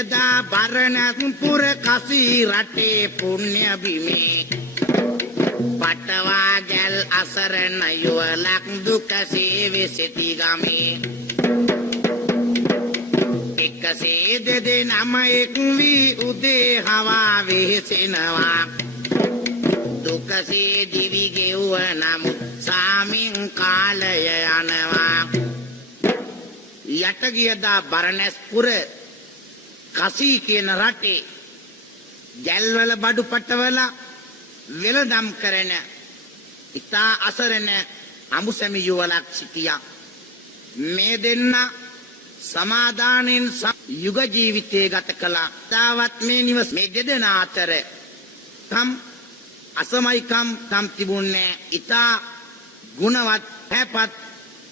යටගියදා බරණැස්පුර කසී රටේ පුණ්‍ය බිමේ පටවා ගැල් අසරණ යුවලක් දුකසේ වෙසෙති ගමේ එකසේ දෙදෙනම එක් වී උදේ හවා වෙහෙසෙනවා දුකසේ දිවි ගෙව්ව නමුත් සාමින් කාලය යනවා යටගියදා බරණැස්පුර කසී කියන රටේ ගැල්වල බඩු පටවල වෙළඳම් කරන ඉතා අසරණ අමුසැමි යුවලක් සිටියා මේ දෙන්න සමාදානෙන් යුග ජීවිතය ගත කළා තාවත් මේ නිවස මේ දෙදෙනා අතර තම් අසමයිකම් තම් තිබුණේ ඉතා ගුණවත් පැපත්